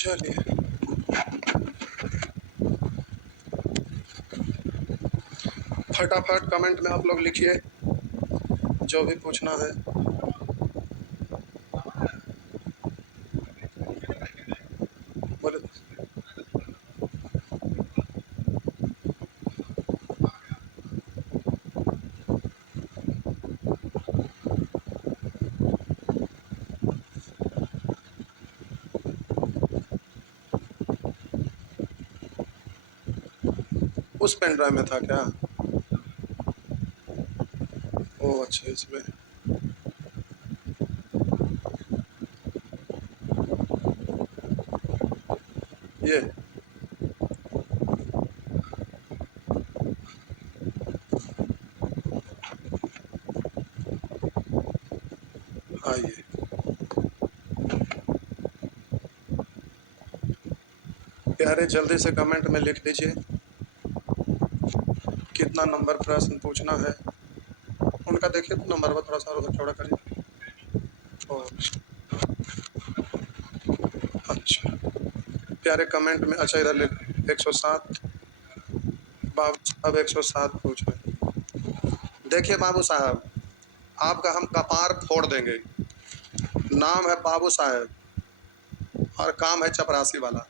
चलिए, फटाफट कमेंट में आप लोग लिखिए जो भी पूछना है। बोले उस पेन ड्राइव में था क्या? ओह अच्छा, इसमें ये आइए, प्यारे जल्दी से कमेंट में लिख दीजिए कितना नंबर प्रश्न पूछना है। उनका देखिए तो नंबर पर थोड़ा सा और चौड़ा करिए। ओह अच्छा, प्यारे कमेंट में अच्छा इधर लिख 107। बाबू साहब 107 पूछ रहे हैं। देखिए बाबू साहब, आपका हम कपार फोड़ देंगे। नाम है बाबू साहब और काम है चपरासी वाला।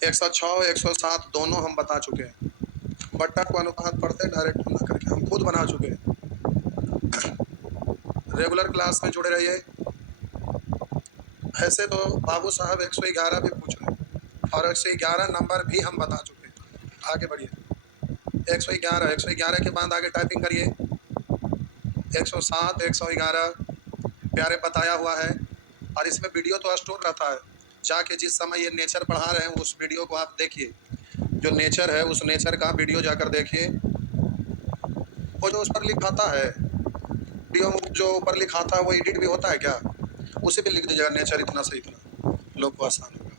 106 107 दोनों हम बता चुके हैं। बट्टा को अनुपात पढ़ते डायरेक्ट ना करके हम खुद बना चुके हैं। रेगुलर क्लास में जुड़े रहिए। ऐसे तो बाबू साहब 111 भी पूछ रहे हैं और 111 नंबर भी हम बता चुके हैं। आगे बढ़िए। 111 111 के बाद आगे टाइपिंग करिए। 107 111 प्यारे बताया हुआ है और इसमें वीडियो तो स्टोर रहता है। जाके जिस समय ये नेचर पढ़ा रहे हैं उस वीडियो को आप देखिए। जो नेचर है उस नेचर का वीडियो जाकर देखिए। वो जो उस पर लिखाता है वीडियो, जो ऊपर लिखाता है वो एडिट भी होता है क्या? उसे भी लिख दीजिएगा नेचर इतना से इतना, लोग को आसान होगा।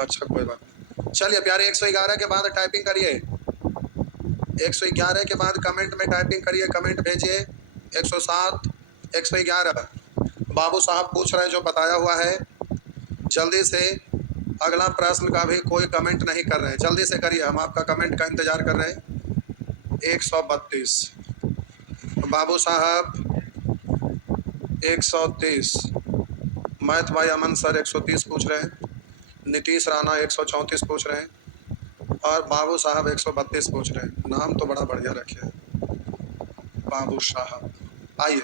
अच्छा कोई बात नहीं। चलिए प्यारे 111 के बाद टाइपिंग करिए। 111 के बाद कमेंट में टाइपिंग करिए, कमेंट भेजिए। 107 111 बाबू साहब पूछ रहे हैं जो बताया हुआ है। जल्दी से अगला प्रश्न का भी कोई कमेंट नहीं कर रहे हैं, जल्दी से करिए, हम आपका कमेंट का इंतजार कर रहे हैं। 132 बाबू साहब 130 मैथ भाई अमन सर 130 पूछ रहे हैं। नीतीश राणा 134 पूछ रहे हैं और बाबू साहब 132 पूछ रहे हैं। नाम तो बड़ा बढ़िया रखे हैं बाबू साहब। आइए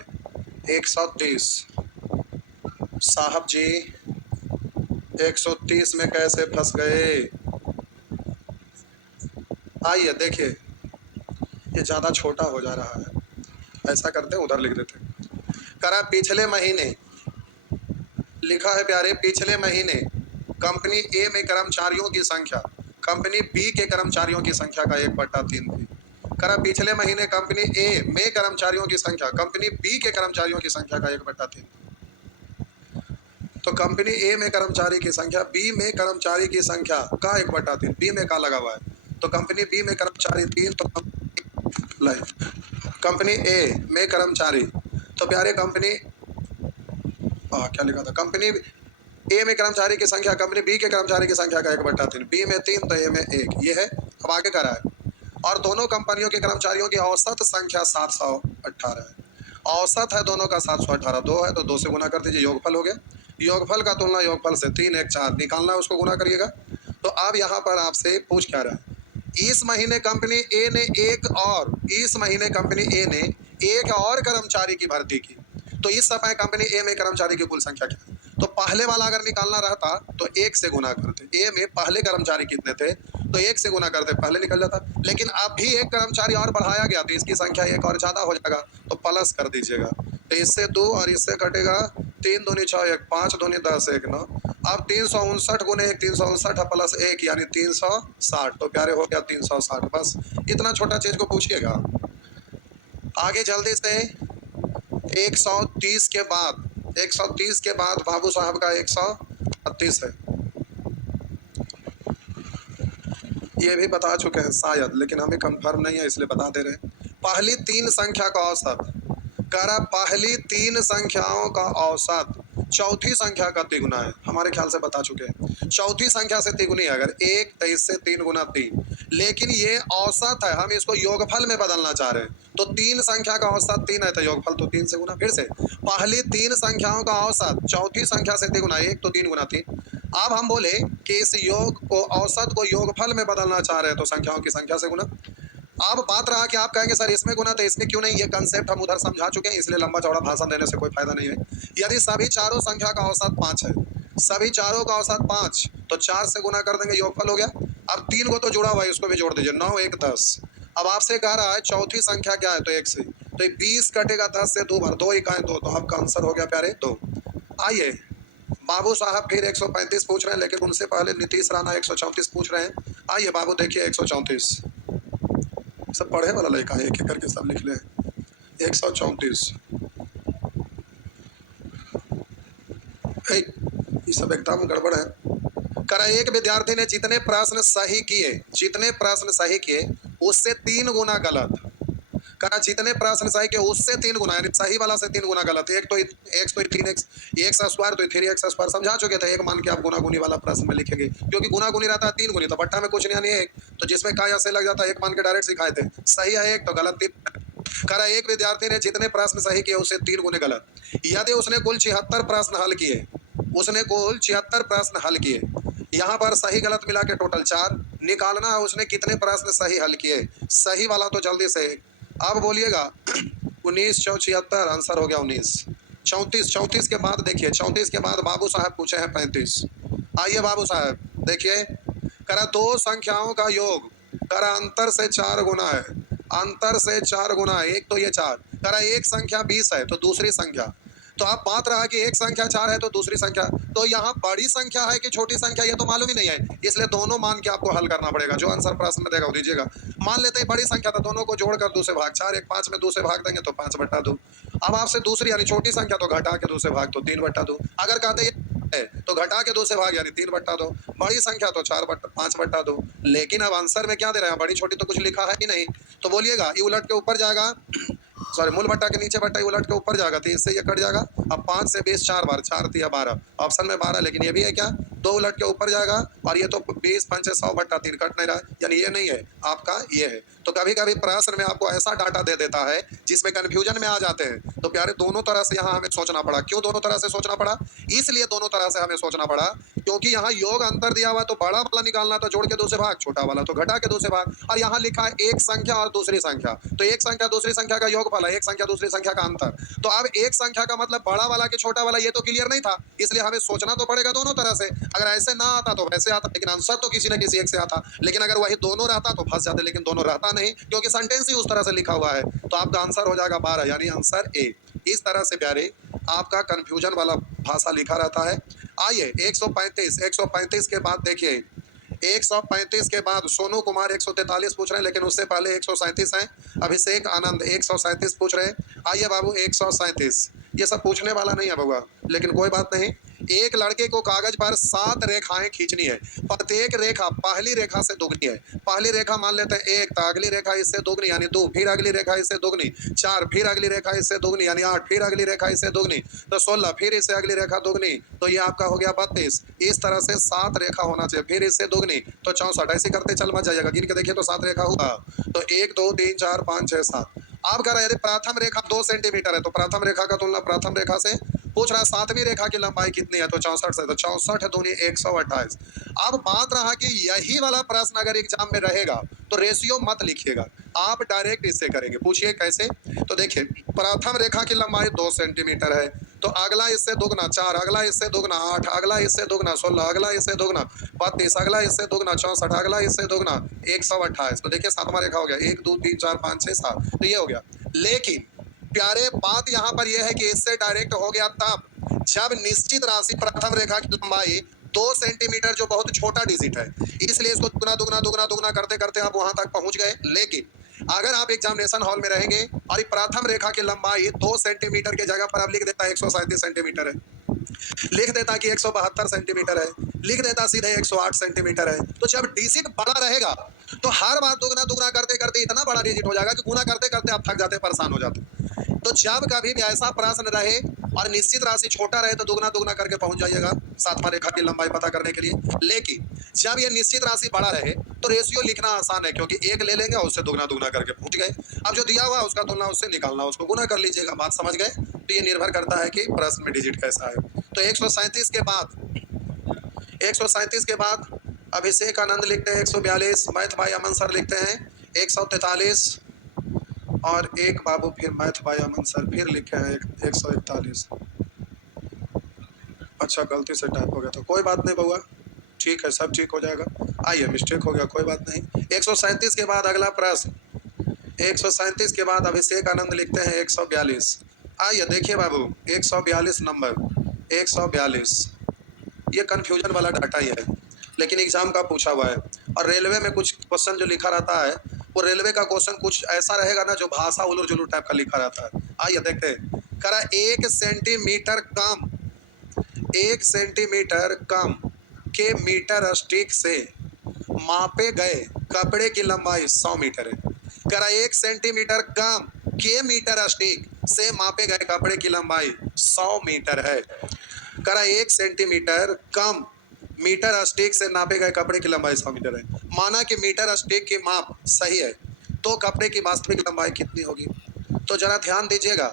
130 साहब जी 130 में कैसे फंस गए? आइए देखिए, ये ज़्यादा छोटा हो जा रहा है, ऐसा करते हैं उधर लिख देते हैं। करा पिछले महीने लिखा है प्यारे, पिछले महीने कंपनी ए में कर्मचारियों की संख्या कंपनी बी के कर्मचारियों की संख्या का 1/3 थी। करा पिछले महीने कंपनी ए में कर्मचारियों की संख्या कंपनी बी के कर्मचारियों की संख्या का 1/3। तो कंपनी ए में कर्मचारी की संख्या बी में कर्मचारी की संख्या का 1/3। बी में का लगा हुआ है तो कंपनी बी में कर्मचारी 3, तो कंपनी ए में कर्मचारी, तो प्यारे कंपनी क्या लिखा था, कंपनी ए में कर्मचारी की संख्या कंपनी बी के कर्मचारी की संख्या का 1/3। बी में 3 तो ए में 1, ये है। अब आगे करा है और दोनों कंपनियों के कर्मचारियों की औसत संख्या 718 है। औसत है दोनों का 718, 2 है तो 2 से गुना कर दीजिए, योगफल हो गया। योगफल का तुलना योगफल से 3 1 4 निकालना है, उसको गुना करिएगा। तो अब यहाँ पर आपसे पूछ क्या रहा है, इस महीने कंपनी ए ने इस महीने कंपनी ए ने एक और कर्मचारी की भर्ती की, तो इस समय कंपनी ए में कर्मचारी की कुल संख्या क्या है? तो पहले वाला अगर निकालना रहता तो 1 से गुना करते। ए में पहले कर्मचारी कितने थे तो 1 से गुना करते, पहले निकल जाता। लेकिन अब भी एक कर्मचारी और बढ़ाया गया तो इसकी संख्या 1 और ज़्यादा हो जाएगा, तो प्लस कर दीजिएगा। तो इससे 2 और इससे कटेगा 3 दूनी 6 1 5 दूनी 10 1 9। अब 359 गुने 1 359 प्लस 1 यानी 360, तो प्यारे हो गया 360। बस इतना छोटा चीज को पूछिएगा। आगे जल्दी से 130 के बाद 130 के बाद बाबू साहब का 132 है। ये भी बता चुके हैं शायद, लेकिन हमें कंफर्म नहीं है इसलिए बता दे रहे हैं। पहली 3 संख्या का औसत, करा पहली 3 संख्याओं का औसत चौथी संख्या का तिगुना है, हमारे ख्याल से बता चुके हैं। चौथी संख्या से तिगुनी है अगर 1 तो इससे 3 गुना 3, लेकिन ये औसत है, हम इसको योगफल में बदलना चाह रहे हैं। तो 3 संख्या का औसत 3 है तो योगफल तो 3 से गुना। फिर से पहली 3 संख्याओं का औसत चौथी संख्या से तिगुना 1 तो 3 गुना 3। अब हम बोले कि इस योग को औसत को योगफल में बदलना चाह रहे हैं तो संख्याओं की संख्या से गुना। अब बात रहा कि आप कहेंगे सर इसमें गुना तो इसमें क्यों नहीं, ये कंसेप्ट हम उधर समझा चुके हैं, इसलिए लंबा चौड़ा भाषण देने से कोई फायदा नहीं है। यदि सभी चारों संख्या का औसत 5 है, सभी चारों का औसत 5, तो 4 से गुना कर देंगे, योगफल हो गया। अब 3 को तो जुड़ा हुआ है, उसको भी जोड़ दीजिए, 9 1 10। अब आपसे कह रहा है चौथी संख्या क्या है, तो 1 से, तो 20 कटेगा 10 से, 2 बार 2 इकाएं 2, तो आपका आंसर हो गया प्यारे 2। आइए बाबू साहब फिर 135 पूछ रहे हैं, लेकिन उनसे पहले नीतीश राणा 134 पूछ रहे हैं। आइए बाबू देखिए 134, सब पढ़े वाला लड़का है, एक एक करके सब लिख ले। 134 ये सब एकदम गड़बड़ है। करा एक विद्यार्थी ने जितने प्रश्न सही किए उससे 3 गुना गलत। करा जितने प्रश्न सही किए उससे 3 गुना, यानी सही वाला से 3 गुना गलत। एक तो 3x स्क्वायर तो 3x स्क्वायर समझा चुके थे, एक मान के आप गुना गुनी वाला प्रश्न में लिखेंगे, क्योंकि गुना गुनी रहता है 3 गुनी, तो बट्टा में कुछ नहीं यानी 1, तो जिसमें का ऐसे लग जाता है 1 मान के डायरेक्ट सिखाए थे। सही है 1 तो गलत 3। करा एक विद्यार्थी ने जितने प्रश्न सही किए उससे 3 गुने गलत। यदि उसने कुल 76 प्रश्न हल किए, उसने कुल 76 प्रश्न हल किए, यहाँ पर सही गलत मिला के टोटल 4 निकालना है, उसने कितने प्रश्न सही हल किए। सही वाला तो जल्दी से अब बोलिएगा 19 × 76 आंसर हो गया 19। 34 के बाद देखिए, 34 के बाद बाबू साहब पूछे हैं 35। आइए बाबू साहब देखिए, करा 2 संख्याओं का योग, करा अंतर से 4 गुना है, अंतर से 4 गुना है, एक तो ये 4, करा एक संख्या 20 है तो दूसरी संख्या, तो आप बात रहा कि एक संख्या 4 है तो दूसरी संख्या, तो यहाँ बड़ी संख्या है कि छोटी संख्या ये तो मालूम ही नहीं है, इसलिए दोनों मान के आपको हल करना पड़ेगा। जो आंसर प्रश्न में देगा वो दीजिएगा। मान लेते हैं बड़ी संख्या, तो दोनों को जोड़कर 2 से भाग, 4 1 5 में 2 से भाग देंगे तो 5/2। अब आपसे दूसरी यानी छोटी संख्या तो घटा के 2 से भाग तो 3/2। अगर कहते हैं तो घटा के 2 से भाग यानी 3/2। बड़ी संख्या तो 5/2। लेकिन अब आंसर में क्या दे रहे हैं, बड़ी छोटी तो कुछ लिखा है ही नहीं, तो बोलिएगा ये उलट के ऊपर जाएगा, सॉरी मूल बट्टा के नीचे बट्टा उलट के ऊपर जाएगा, तो इससे ये कट जाएगा। अब 5 से 20 4 बार, 4 3 12, ऑप्शन में 12, लेकिन ये भी है क्या, 2 उलट के ऊपर जाएगा, और ये तो 20 5 100/3 कट नहीं रहा, यानी ये नहीं है आपका, ये है। तो कभी कभी प्रश्न में आपको ऐसा डाटा दे देता है जिसमें कंफ्यूजन में आ जाते हैं। तो प्यारे दोनों तरह से यहाँ हमें सोचना पड़ा। क्यों दोनों तरह से सोचना पड़ा, इसलिए दोनों तरह से हमें सोचना पड़ा क्योंकि यहाँ योग अंतर दिया हुआ, तो बड़ा वाला निकालना तो जोड़ के 2 से भाग, छोटा वाला तो घटा के 2 से भाग, और यहाँ लिखा है एक संख्या और दूसरी संख्या, तो एक संख्या दूसरी संख्या का योगफल है, एक संख्या दूसरी संख्या का अंतर। तो अब एक संख्या का मतलब बड़ा वाला के छोटा वाला, ये तो क्लियर नहीं था, इसलिए हमें सोचना तो पड़ेगा दोनों तरह से। अगर ऐसे ना आता तो वैसे आता, लेकिन आंसर तो किसी न किसी एक से आता, लेकिन अगर वही दोनों रहता तो फंस जाते, लेकिन दोनों रहता नहीं क्योंकि सेंटेंस ही उस तरह से लिखा हुआ है। तो आपका आंसर हो जाएगा 12, यानी आंसर ए। इस तरह से प्यारे आपका कंफ्यूजन वाला भाषा लिखा रहता है। आइए 135 के बाद देखिए, 135 के बाद सोनू कुमार 143 पूछ रहे हैं, लेकिन उससे पहले 137 हैं। अभिषेक आनंद 137 पूछ रहे हैं। आइए बाबू 137, ये सब पूछने वाला नहीं है बउआ, लेकिन कोई बात नहीं। एक लड़के को कागज पर 7 रेखाएं खींचनी है, प्रत्येक रेखा पहली रेखा से दोगुनी है। पहली रेखा मान लेते हैं 1, तो अगली रेखा इससे दोगुनी यानी 2, फिर अगली रेखा इससे दोगुनी 4, फिर अगली रेखा इससे दोगुनी यानी 8, फिर अगली रेखा इससे दोगुनी तो 16, फिर इससे अगली रेखा दोगुनी, तो ये आपका हो गया 32। इस तरह से 7 रेखा होना चाहिए, फिर इससे दोगुनी तो 64। ऐसे करते चल मच जाइएगा, गिन के देखिए तो 7 रेखा हुआ, तो 1 2 3 4 5 6 7। अब कह रहा है यदि प्रथम रेखा 2 सेंटीमीटर है तो प्रथम रेखा का तुलना प्रथम रेखा से। पूछ रहा है 7वीं रेखा की लंबाई कितनी है, तो 64 से, तो 64 दूनी 128। अब बात रहा कि यही वाला प्रश्न अगर एग्जाम में रहेगा तो रेशियो मत लिखिएगा, आप डायरेक्ट इससे करेंगे। पूछिए कैसे, तो देखिए प्रथम रेखा की लंबाई 2 सेंटीमीटर है, तो अगला इससे दोगुना 4, अगला इससे दोगुना 8, अगला इससे दोगुना 16, अगला इससे दोगुना 32, अगला इससे दोगुना 64, अगला इससे दोगुना 128। तो देखिए 7वां रेखा हो गया, 1 2 3 4 5 6 7, तो ये हो गया। लेकिन प्यारे बात यहाँ पर यह है कि इससे डायरेक्ट हो गया तब जब निश्चित राशि प्रथम रेखा की लंबाई 2 सेंटीमीटर, जो बहुत छोटा डिजिट है, इसलिए इसको दुगना दुगना दुगना दुगना करते करते आप वहां तक पहुंच गए। लेकिन अगर आप एग्जामिनेशन हॉल में रहेंगे और प्रथम रेखा की लंबाई 2 सेंटीमीटर की जगह पर आप लिख देता 137 सेंटीमीटर है, लिख देता कि 172 सेंटीमीटर है, लिख देता सीधे 108 सेंटीमीटर है, तो जब डिजिट बड़ा रहेगा तो हर बार दुगना दुगना करते करते इतना बड़ा डिजिट हो जाएगा कि गुना करते करते आप थक जाते, परेशान हो जाते। तो जब कभी भी ऐसा प्रश्न रहे और निश्चित राशि छोटा रहे तो दुगना दुगना करके पहुंच जाइएगा सातवां रेखा की लंबाई पता करने के लिए। लेकिन जब ये निश्चित राशि बड़ा रहे तो रेशियो लिखना आसान है, क्योंकि एक ले लेंगे और उससे दुगना दुगना करके पहुंच गए। अब जो दिया हुआ है उसका तुलना उससे निकालना, उसको गुना कर लीजिएगा। बात समझ गए? तो ये निर्भर करता है कि प्रश्न में डिजिट कैसा है। तो 137 के बाद 137 के बाद अभिषेक आनंद लिखते हैं 142, मैथ भाई अमन सर लिखते हैं 143 और एक बाबू फिर मैथ भाई अमन सर फिर लिखे हैं 141। अच्छा गलती से टाइप हो गया था, कोई बात नहीं बउआ, ठीक है सब ठीक हो जाएगा। आइए मिस्टेक हो गया, कोई बात नहीं। 137 के बाद अगला प्रश्न, 137 के बाद अभिषेक आनंद लिखते हैं 142। आइए देखिए बाबू 142 नंबर 142, ये कन्फ्यूजन वाला डाटा ही है, लेकिन एग्जाम का पूछा हुआ है। और रेलवे में कुछ क्वेश्चन जो लिखा रहता है वो रेलवे का क्वेश्चन कुछ ऐसा रहेगा ना जो भाषा उलूर जुलूर टाइप का लिखा रहता है। आइए देखते हैं। करा 1 सेंटीमीटर कम, 1 सेंटीमीटर कम के मीटर स्टिक से मापे गए कपड़े की लंबाई 100 मीटर है। करा 1 सेंटीमीटर कम के मीटर स्टिक से मापे गए कपड़े की लंबाई 100 मीटर है। करा 1 सेंटीमीटर कम मीटर स्टिक से नापे गए कपड़े की लंबाई 100 मीटर है। माना कि मीटर स्टिक की माप सही है, तो कपड़े की वास्तविक लंबाई कितनी होगी? तो जरा ध्यान दीजिएगा।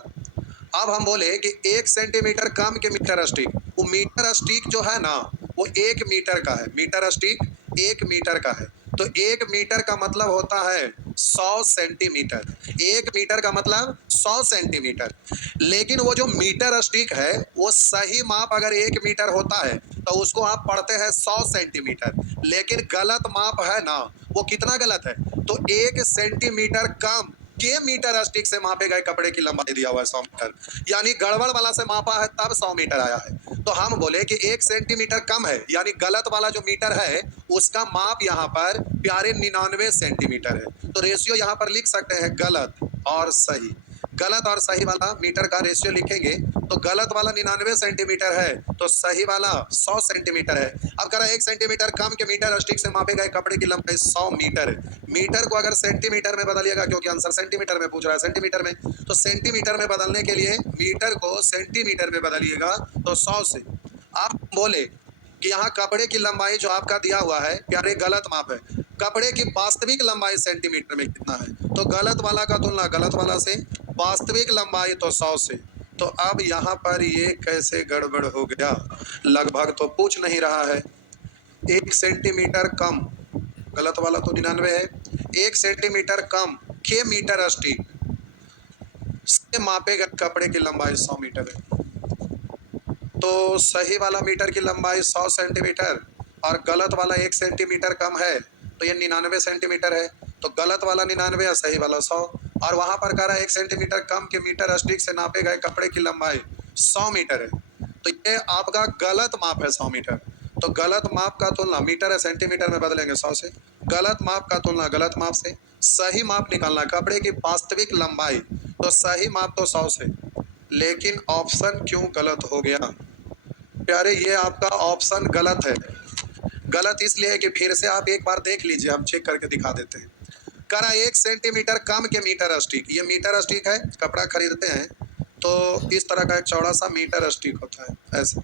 अब हम बोले कि 1 सेंटीमीटर कम के मीटर स्टिक, वो मीटर स्टिक जो है ना वो 1 मीटर का है। मीटर स्टिक 1 मीटर का है, तो 1 मीटर का मतलब होता है 100 सेंटीमीटर। 1 मीटर का मतलब 100 सेंटीमीटर। लेकिन वो जो मीटर स्टिक है वो सही माप अगर 1 मीटर होता है तो उसको आप पढ़ते हैं 100 सेंटीमीटर। लेकिन गलत माप है ना, वो कितना गलत है? तो 1 सेंटीमीटर कम के मीटर स्टिक से मापे गए कपड़े की लंबाई दिया हुआ है 100 मीटर, यानी गड़बड़ वाला से मापा है तब 100 मीटर आया है। तो हम बोले कि 1 सेंटीमीटर कम है, यानी गलत वाला जो मीटर है उसका माप यहाँ पर प्यारे 99 सेंटीमीटर है। तो रेशियो यहाँ पर लिख सकते हैं गलत और सही। गलत और सही वाला मीटर का रेशियो लिखेंगे तो गलत वाला 99 सेंटीमीटर है तो सही वाला 100 सेंटीमीटर है। अब करा 1 सेंटीमीटर कम के मीटर स्टिक से मापे गए कपड़े की लंबाई 100 मीटर है। मीटर को अगर सेंटीमीटर में बदलिएगा, क्योंकि आंसर सेंटीमीटर में पूछ रहा है सेंटीमीटर में, तो सेंटीमीटर में बदलने के लिए मीटर को सेंटीमीटर में बदलिएगा तो 100 से। आप बोले कि यहाँ कपड़े की लंबाई जो आपका दिया हुआ है प्यारे गलत माप है, कपड़े की वास्तविक लंबाई सेंटीमीटर में कितना है, तो गलत वाला का तुलना गलत वाला से, वास्तविक लंबाई तो 100 से। तो अब यहाँ पर ये कैसे गड़बड़ हो गया? लगभग तो पूछ नहीं रहा है। 1 सेंटीमीटर कम, गलत वाला तो 99 है। 1 सेंटीमीटर कम के मीटर स्टिक से मापे गए कपड़े की लंबाई 100 मीटर है। तो सही वाला मीटर की लंबाई 100 सेंटीमीटर और गलत वाला 1 सेंटीमीटर कम है, तो ये 99 सेंटीमीटर है। तो गलत वाला 99 और सही वाला 100। और वहां पर कह रहा है 1 सेंटीमीटर कम के मीटर स्टिक से नापे गए कपड़े की लंबाई 100 मीटर है। तो ये आपका गलत माप है 100 मीटर। तो गलत माप का तुलना मीटर है सेंटीमीटर में बदलेंगे 100 से। गलत माप का तुलना गलत माप से। सही माप निकालना कपड़े की वास्तविक लंबाई, तो सही माप तो 100 से। लेकिन ऑप्शन क्यों गलत हो गया प्यारे? ये आपका ऑप्शन गलत है। गलत इसलिए है कि फिर से आप एक बार देख लीजिए, हम चेक करके दिखा देते हैं। करा 1 सेंटीमीटर कम के मीटर स्टिक, ये मीटर स्टिक है, कपड़ा खरीदते हैं तो इस तरह का एक चौड़ा सा मीटर स्टिक होता है ऐसे।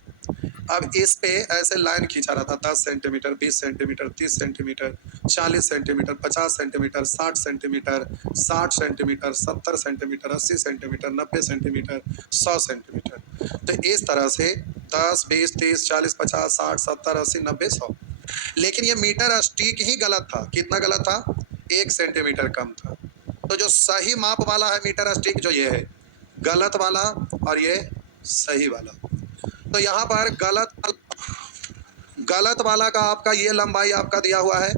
अब इस पे ऐसे लाइन खींचा रहा था 10 centimetre, 20 centimetre, 30 centimetre, 40 centimetre, 50 centimetre, 60 centimetre, 60 centimetre, 70 centimetre, 80 centimetre, 90 centimetre, 100 centimetre. तो इस तरह से 10, 20, 30, 40, 50, 60, 70, 80, 90, 100। लेकिन ये मीटर स्टिक ही गलत था। कितना गलत था? 1 सेंटीमीटर कम था। तो जो सही माप वाला है मीटर स्टिक जो ये है, गलत वाला और ये सही वाला। तो यहाँ पर गलत वाला का आपका ये लंबाई आपका दिया हुआ है,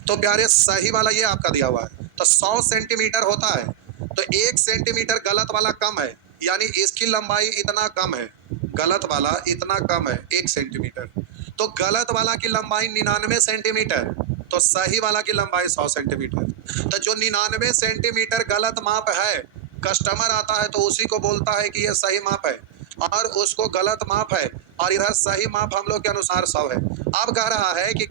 तो प्यारे सही वाला ये आपका दिया हुआ है। तो 100 सेंटीमीटर होता है, तो 1 सेंटीमीटर गलत वाला कम है, यानी इसकी लंबाई इतना कम है, गलत वाला इतना कम है 1 सेंटीमीटर। तो गलत वाला की लंबाई 99 सेंटीमीटर, तो सही वाला की लंबाई 100 सेंटीमीटर। तो जो 99 सेंटीमीटर गलत माप है, कस्टमर आता है तो उसी को बोलता है कि ये सही माप है, और उसको गलत माप है, और इधर सही माप हम लोग के अनुसार 100 है। अब कह रहा है कि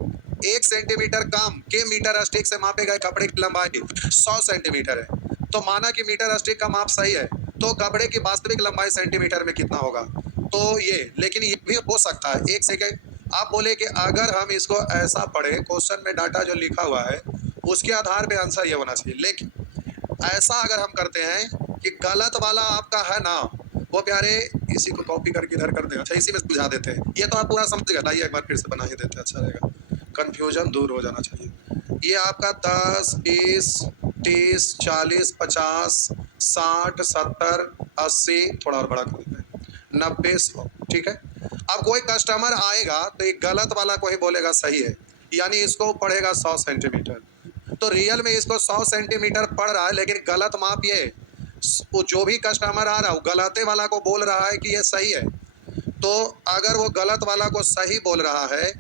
1 सेंटीमीटर कम के मीटर स्टिक से मापे गए कपड़े की लंबाई 100 सेंटीमीटर है। तो माना कि मीटर स्टिक का माप सही है, तो कपड़े की वास्तविक लंबाई सेंटीमीटर में कितना होगा? तो ये, लेकिन ये भी हो सकता है, एक सेकेंड, आप बोले कि अगर हम इसको ऐसा पढ़े, क्वेश्चन में डाटा जो लिखा हुआ है उसके आधार पे आंसर ये होना चाहिए, लेकिन ऐसा अगर हम करते हैं कि गलत वाला आपका है ना, वो प्यारे, इसी को कॉपी करके इधर करते हैं, अच्छा इसी में सुलझा देते हैं, ये तो आप पूरा समझ गए, लाइए एक बार फिर से बना ही देते हैं, अच्छा रहेगा, कंफ्यूजन दूर हो जाना चाहिए। ये आपका 10, 20, 30, 40, 50, 60, 70, 80, थोड़ा और बड़ा कर देते हैं, 90, 100, ठीक है। अब कोई कस्टमर आएगा तो एक गलत वाला को ही बोलेगा सही है, यानी इसको पढ़ेगा 100 सेंटीमीटर, तो रियल में इसको 100 सेंटीमीटर पड़ रहा है, लेकिन गलत माप ये, वो जो भी कस्टमर आ रहा है गलते वाला को बोल रहा है कि ये सही है, तो अगर वो गलत वाला को सही बोल रहा है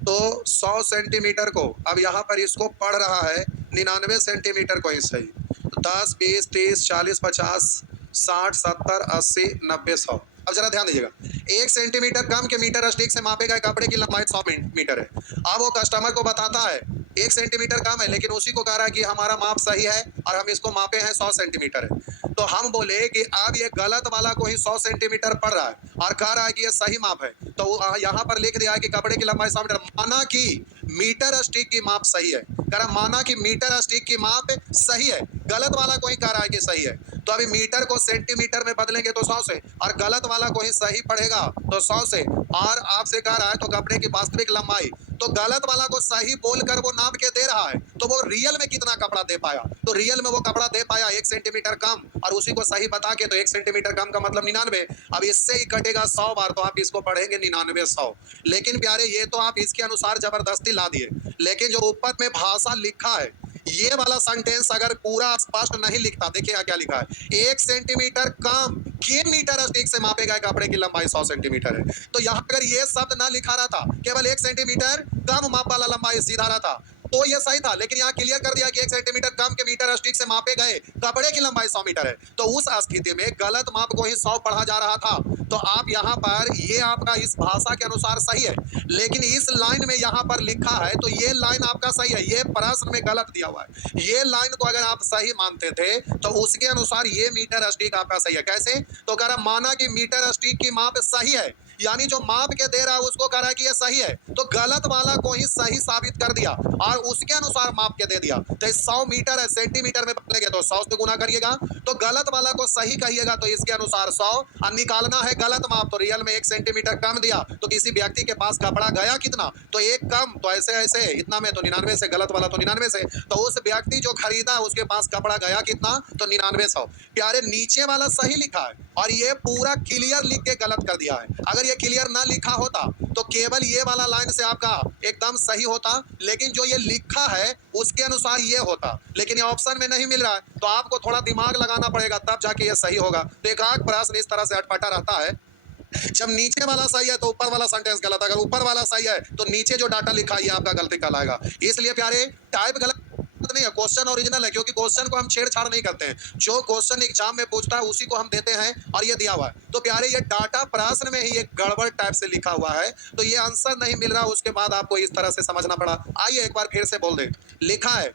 तो 100 सेंटीमीटर को, अब यहाँ पर इसको पढ़ रहा है 99 सेंटीमीटर को ही सही, तो 10, 20, 30, 40, 50, 60, 70, 80, 90, 100। अब जरा ध्यान दीजिएगा, 1 सेंटीमीटर कम के मीटर स्टिक से मापे गए कपड़े की लंबाई 100 मीटर है। अब वो कस्टमर को बताता है 1 सेंटीमीटर कम है, लेकिन उसी को कह रहा है कि हमारा माप सही है और हम इसको मापे हैं 100 सेंटीमीटर है, तो हम बोले कि अब ये गलत वाला को ही 100 सेंटीमीटर पड़ रहा है और कह रहा है कि ये सही माप है, तो यहाँ पर लिख दिया है कि कपड़े की लंबाई 100 मीटर, माना कि मीटर स्टिक की माप सही है, कह रहा माना कि मीटर स्टिक की माप सही है, गलत वाला को ही कह रहा है कि सही है, तो अभी मीटर को सेंटीमीटर में बदलेंगे तो 100 से, और गलत वाला को ही सही पड़ेगा तो 100 से, और आपसे कह रहा है तो कपड़े की वास्तविक लंबाई, तो गलत वाला को सही बोलकर वो नाप के दे रहा है, तो वो रियल में कितना कपड़ा दे पाया, तो रियल में वो कपड़ा दे पाया 1 सेंटीमीटर कम, और उसी को सही बता के, तो 1 सेंटीमीटर कम का मतलब 99, अब इससे ही कटेगा 100 बार, तो आप इसको पढ़ेंगे 99, 100। लेकिन प्यारे ये तो आप इसके अनुसार जबरदस्ती ला दिए, लेकिन जो ऊपर में भाषा लिखा है, ये वाला सेंटेंस अगर पूरा स्पष्ट नहीं लिखता, देखिए क्या लिखा है, 1 सेंटीमीटर कम के मीटर स्टिक से मापे गए कपड़े की लंबाई 100 सेंटीमीटर है, तो यहाँ अगर ये शब्द ना लिखा रहता, केवल 1 सेंटीमीटर कम माप वाला लंबाई सीधा रहता, तो ये सही था, लेकिन यहाँ क्लियर कर दिया कि 1 सेंटीमीटर कम के मीटर स्टिक से मापे गए कपड़े की लंबाई 100 मीटर है, तो उस स्थिति में गलत माप को ही 100 पढ़ा जा रहा था, तो आप यहाँ पर ये आपका इस भाषा के अनुसार सही है, लेकिन इस लाइन में यहाँ पर लिखा है तो ये लाइन आपका सही है, ये प्रश्न में गलत दिया हुआ है, ये लाइन को अगर आप सही मानते थे तो उसके अनुसार ये मीटर स्टिक आपका सही है, कैसे, तो कह रहा माना कि मीटर स्टिक की माप सही है, यानी जो माप के दे रहा है उसको कह रहा है कि ये सही है, तो गलत वाला को ही सही साबित कर दिया और उसके अनुसार माप के दे दिया, तो 100 मीटर है, सेंटीमीटर में बदलेंगे तो 100 से गुना करिएगा, तो गलत वाला को सही कहिएगा तो इसके अनुसार 100, और निकालना है गलत माप, तो रियल में 1 सेंटीमीटर कम दिया, तो किसी व्यक्ति के पास कपड़ा गया कितना, तो 1 कम, तो ऐसे ऐसे इतना में तो 99 से, गलत वाला तो 99 से, तो उस व्यक्ति जो खरीदा उसके पास कपड़ा गया कितना, तो 99, 100। प्यारे नीचे वाला सही लिखा है और ये पूरा क्लियर लिख के गलत कर दिया है, अगर ये क्लियर ना लिखा होता तो केवल ये वाला लाइन से आपका एकदम सही होता, लेकिन जो ये लिखा है उसके अनुसार ये होता, लेकिन ये ऑप्शन में नहीं मिल रहा है, तो आपको थोड़ा दिमाग लगाना पड़ेगा तब जाके ये सही होगा, तो एक आध प्रश्न इस तरह से अटपटा रहता है, जब नीचे वाला सही है तो ऊपर वाला सेंटेंस गलत, अगर ऊपर वाला सही है तो नीचे जो डाटा लिखा है आपका गलती कहलाएगा, इसलिए प्यारे टाइप गलत नहीं है, क्वेश्चन ओरिजिनल है, क्योंकि क्वेश्चन को हम छेड़छाड़ नहीं करते हैं, जो क्वेश्चन एग्जाम में पूछता है उसी को हम देते हैं और ये दिया हुआ है, तो प्यारे ये डाटा प्रश्न में ही एक गड़बड़ टाइप से लिखा हुआ है, तो ये आंसर नहीं मिल रहा, उसके बाद आपको इस तरह से समझना पड़ा। आइए एक बार फिर से बोल दें, लिखा है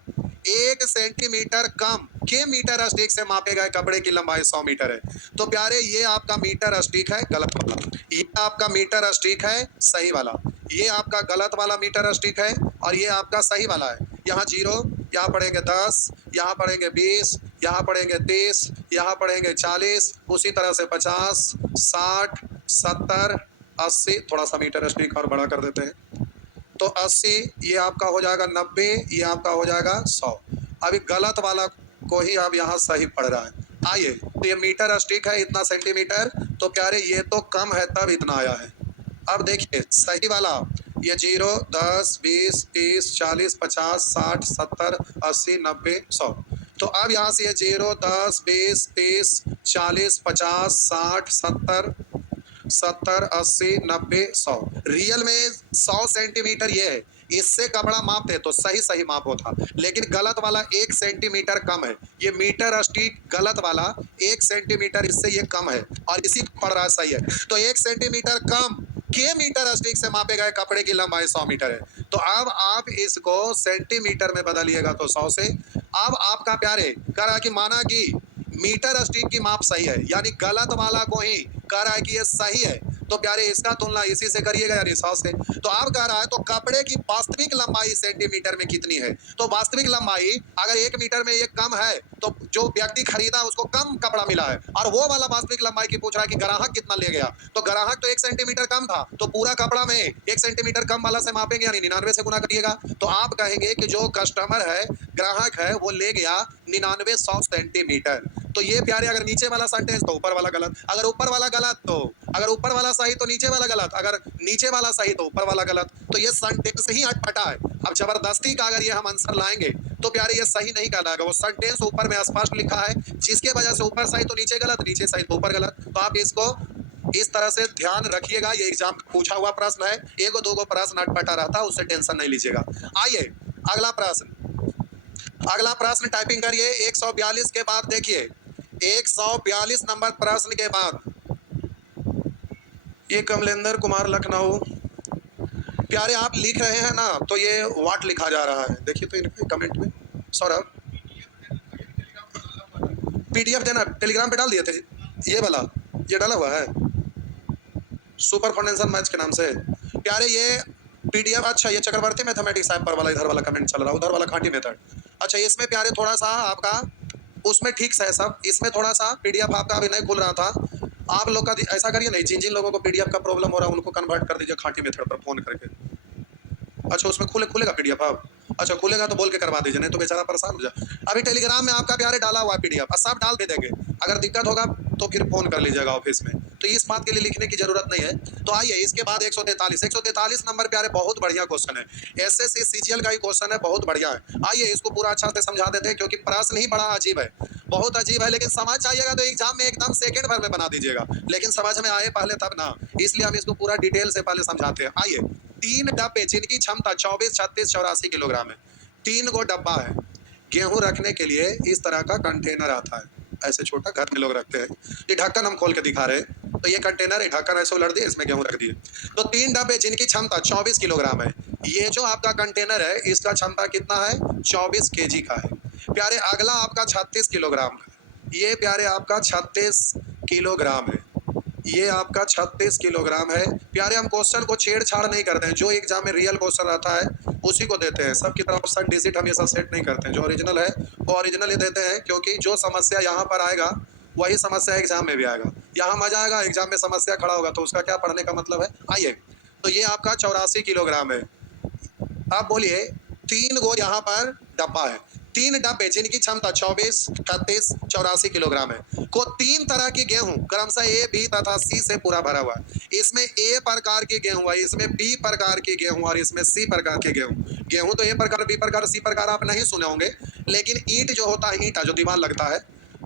1 सेंटीमीटर कम के मीटर स्टिक से मापे गए कपड़े की लंबाई 100 मीटर है, तो प्यारे ये आपका मीटर स्टिक है गलत वाला, ये आपका मीटर स्टिक है सही वाला, ये आपका गलत वाला मीटर स्टिक है और ये आपका सही वाला है, यहाँ 0, यहाँ पढ़ेंगे 10, यहाँ पढ़ेंगे 20, यहाँ पढ़ेंगे 30, यहाँ पढ़ेंगे 40, उसी तरह से 50, 60, 70, 80, थोड़ा सा मीटर स्टिक और बड़ा कर देते हैं, तो 80, ये आपका हो जाएगा 90, ये आपका हो जाएगा 100, अभी गलत वाला को ही अब यहाँ सही पड़ रहा है। आइए, तो ये मीटर स्टिक है इतना सेंटीमीटर, तो प्यारे ये तो कम है तब इतना आया है, अब देखिए सही वाला ये 0, 10, 20, 30, 40, 50, 60, 70, 80, 90, 100, तो अब यहाँ से ये 0, 10, 20, 30, 40, 50, 60, 70, 70, 80, 90, 100, रियल में 100 सेंटीमीटर ये है, इससे कपड़ा मापते तो सही सही माप होता, लेकिन गलत वाला 1 सेंटीमीटर कम है, ये मीटर स्टिक गलत वाला 1 सेंटीमीटर इससे ये कम है और इसी पड़ रहा है सही है, तो 1 सेंटीमीटर कम के मीटर स्टिक से मापे गए कपड़े की लंबाई 100 मीटर है, तो अब आप इसको सेंटीमीटर में बदलिएगा तो 100 से, अब आपका प्यारे कह रहा कि माना कि मीटर स्टिक की माप सही है, यानी गलत वाला को ही कह रहा है कि ये सही है, तो प्यारे इसका तुलना इसी से करिएगा यानी 100 से। तो आप कह रहा है तो कपड़े की वास्तविक लंबाई सेंटीमीटर में कितनी है, तो वास्तविक लंबाई अगर 1 मीटर में ये कम है तो जो व्यक्ति खरीदा उसको कम कपड़ा मिला है, और वो वाला वास्तविक लंबाई की पूछ रहा है कि ग्राहक कितना ले गया, तो ग्राहक तो 1 सेंटीमीटर कम था, तो पूरा कपड़ा में 1 सेंटीमीटर कम वाला से मापेंगे यानी 99 से गुना करिएगा। तो आप कहेंगे कि जो कस्टमर है, ग्राहक है, वो ले गया 99 100 सेंटीमीटर। तो ये प्यारे अगर नीचे वाला सेंटेंस तो ऊपर वाला गलत, अगर ऊपर वाला गलत तो अगर ऊपर वाला सही तो नीचे वाला गलत, अगर नीचे वाला सही तो ऊपर वाला गलत, तो ये सेंटेंस ही अटपटा है। अब जबरदस्ती का अगर ये हम आंसर लाएंगे तो प्यारे ये सही नहीं कहलाएगा, वो सेंटेंस ऊपर में स्पष्ट लिखा है, जिसके वजह से ऊपर सही तो नीचे गलत, नीचे सही तो ऊपर गलत। तो आप इसको इस तरह से ध्यान रखिएगा, ये एग्जाम में पूछा हुआ प्रश्न है, एक दो प्रश्न अटपटा रहता है, उससे टेंशन नहीं लीजिएगा। आइए अगला प्रश्न, अगला प्रश्न टाइपिंग करिए 142 के बाद देखिए 142 नंबर प्रश्न के बाद, ये कमलेंद्र कुमार लखनऊ, प्यारे आप लिख रहे हैं ना तो ये वाट लिखा जा रहा है, देखिए तो इनके कमेंट में। सौरभ पीडीएफ देना, टेलीग्राम पे डाल दिए थे ये वाला, ये डाला हुआ है सुपर फाउंडेशन मैथ्स के नाम से प्यारे, ये पीडीएफ। अच्छा ये चक्रवर्ती मैथमेटिक्स ऐप पर वाला इधर वाला कमेंट चल रहा है, उधर वाला खाटी मेथड। अच्छा इसमें प्यारे थोड़ा सा आपका उसमें ठीक से है सब, इसमें थोड़ा सा पीडीएफ आपका अभी नहीं खुल रहा था। आप लोग का ऐसा करिए नहीं, जिन जिन लोगों को पीडीएफ का प्रॉब्लम हो रहा है उनको कन्वर्ट कर दीजिए खाटी मेथड पर फोन करके। अच्छा उसमें खुलेगा पीडीएफ आप, अच्छा खुलेगा तो बोल के करवा दीजिए, नहीं तो बेचारा परेशान हो जाए। अभी टेलीग्राम में आपका प्यारे डाला हुआ है पीडीएफ, सब डाल दे देंगे, अगर दिक्कत होगा तो फिर फोन कर लीजिएगा ऑफिस में, तो इस बात के लिए लिखने की जरूरत नहीं है। तो आइए इसके बाद 143 नंबर प्यारे बहुत बढ़िया क्वेश्चन है, एसएससी सीजीएल का ही क्वेश्चन है, बहुत बढ़िया है। आइए इसको पूरा अच्छा से समझा देते हैं, क्योंकि प्रश्न ही बड़ा अजीब है, बहुत अजीब है, लेकिन समझ जाइएगा तो एग्जाम में एकदम सेकंड भर में बना दीजिएगा, लेकिन समझ में आए पहले तब ना, इसलिए हम इसको पूरा डिटेल से पहले समझाते हैं। आइए 3 डब्बे जिनकी क्षमता 24, 36, 84 किलोग्राम है, 3 गो डब्बा है, गेहूं रखने के लिए इस तरह का कंटेनर आता है, ऐसे छोटा घर में लोग रखते हैं, ये ढक्कन हम खोल के दिखा रहे हैं, तो ये कंटेनर है, ढक्कन ऐसे उलट दिए, इसमें गेहूं रख दिए, तो 3 डब्बे जिनकी क्षमता 24 किलोग्राम है, ये जो आपका कंटेनर है इसका क्षमता कितना है, 24 केजी का है। प्यारे अगला आपका 36 किलोग्राम का, ये प्यारे आपका 36 किलोग्राम है, ये आपका 36 किलोग्राम है। प्यारे हम क्वेश्चन को छेड़छाड़ नहीं करते हैं, जो एग्जाम में रियल क्वेश्चन रहता है उसी को देते हैं, सबकी तरफ ऑप्शन डिजिट हमेशा सेट नहीं करते हैं, जो ओरिजिनल है वो ओरिजिनल ही देते हैं, क्योंकि जो समस्या यहाँ पर आएगा वही समस्या एग्जाम में भी आएगा, यहाँ मजा आएगा, एग्जाम में समस्या खड़ा होगा तो उसका क्या पढ़ने का मतलब है। आइए तो ये आपका 84 किलोग्राम है। आप बोलिए 3 गो यहाँ पर डब्बा है, 3 डब्बे जिनकी क्षमता 24, 36, 84 किलोग्राम है, को 3 तरह की गेहूं क्रमशः ए, बी तथा सी से पूरा भरा हुआ है। इसमें ए प्रकार की गेहूं है, इसमें बी प्रकार की गेहूं और इसमें सी प्रकार की गेहूं। गेहूं तो ए प्रकार, बी प्रकार, सी प्रकार आप नहीं सुने होंगे, लेकिन ईंट जो होता है, ईंटा जो दीवार लगता है